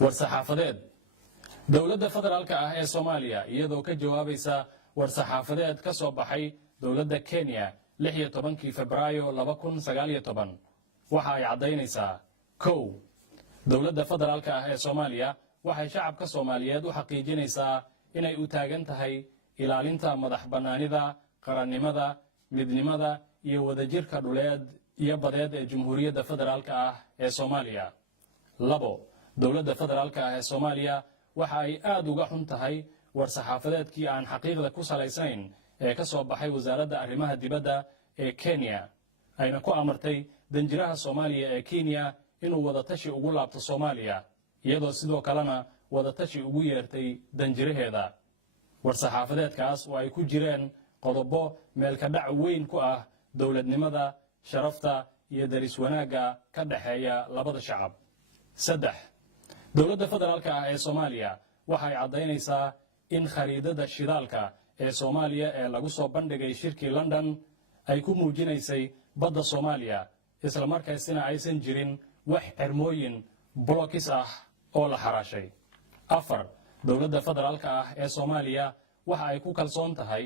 war-saxaafadeed dowladda federaalka ah ee Soomaaliya iyadoo ka jawaabaysa war-saxaafadeed ka soo baxay dowladda Kenya 16 Febraayo 2019 waxa ay cadeynaysaa dowladda federaalka ah ee Soomaaliya waxay shacabka Soomaaliyeed u xaqiijinaysaa inay u taagan tahay ilaalinta madax-bannaanida qarannimada midnimada iyo wadajirka dhuleed iyo badeed ee Jamhuuriyadda Federaalka ah ee Soomaaliya. dowladda federaalka ah ee Soomaaliya waxa ay aad uga xun tahay war-saxaafadeedkii aan xaqiiqda ku salaysnayn ee ka soo baxay wasaaradda arrimaha dibadda ee Kenya ayna ku amartay danjiraha Soomaaliya ee Kenya inuu wadatashi ugu laabto Soomaaliya iyadoo sidoo kalena wadatashi ugu yeertay danjiraheeda. war-saxaafadeedkaas oo ay ku jireen qodobo meel ka dhac weyn ku ah dowladnimada sharafta iyo daris wanaagga ka dhaxeeya labada shacab. dowladda federaalka ah ee Soomaaliya waxay cadeynaysaa in khariidada shidaalka ee Soomaaliya ee lagu soo bandhigay shirkii London ay ku muujinaysay badda Soomaaliya isla markaasina aysan jirin wax xirmooyin blokis ah oo la xaraashay. dowladda federaalka ah ee Soomaaliya waxa ay ku kalsoon tahay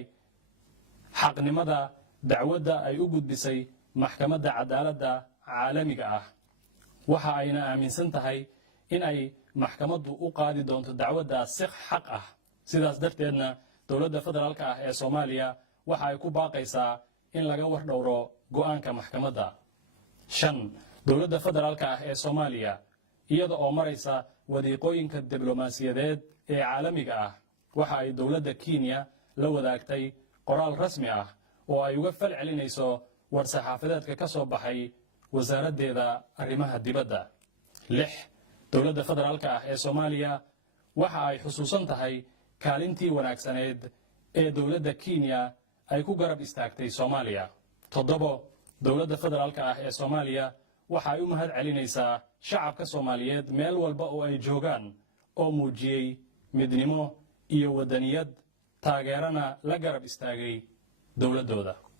xaqnimada dacwadda ay u gudbisay maxkamadda cadaaladda caalamiga ah waxa ayna aaminsan tahay in ay maxkamaddu u qaadi doonto dacwadda si xaq ah. sidaas darteedna dowladda federaalka ah ee Soomaaliya waxa ay ku baaqaysaa in laga war dhowro go'aanka maxkamadda. dowladda federaalka ah ee Soomaaliya iyada oo maraysa wadiiqooyinka diblomaasiyadeed ee caalamiga ah waxa ay dowladda Kenya la wadaagtay qoraal rasmi ah oo ay uga fal celinayso war-saxaafadeedka ka soo baxay wasaaraddeeda arrimaha dibadda. dowladda federaalka ah ee Soomaaliya waxa ay xusuusan tahay kaalintii wanaagsaneed ee dowladda Kenya ay ku garab istaagtay Soomaaliya. dowladda federaalka ah ee Soomaaliya waxa ay u mahad celinaysaa shacabka Soomaaliyeed meel walba oo ay joogaan oo muujiyay midnimo iyo wadaniyad taageerana la garab istaagay dowladooda.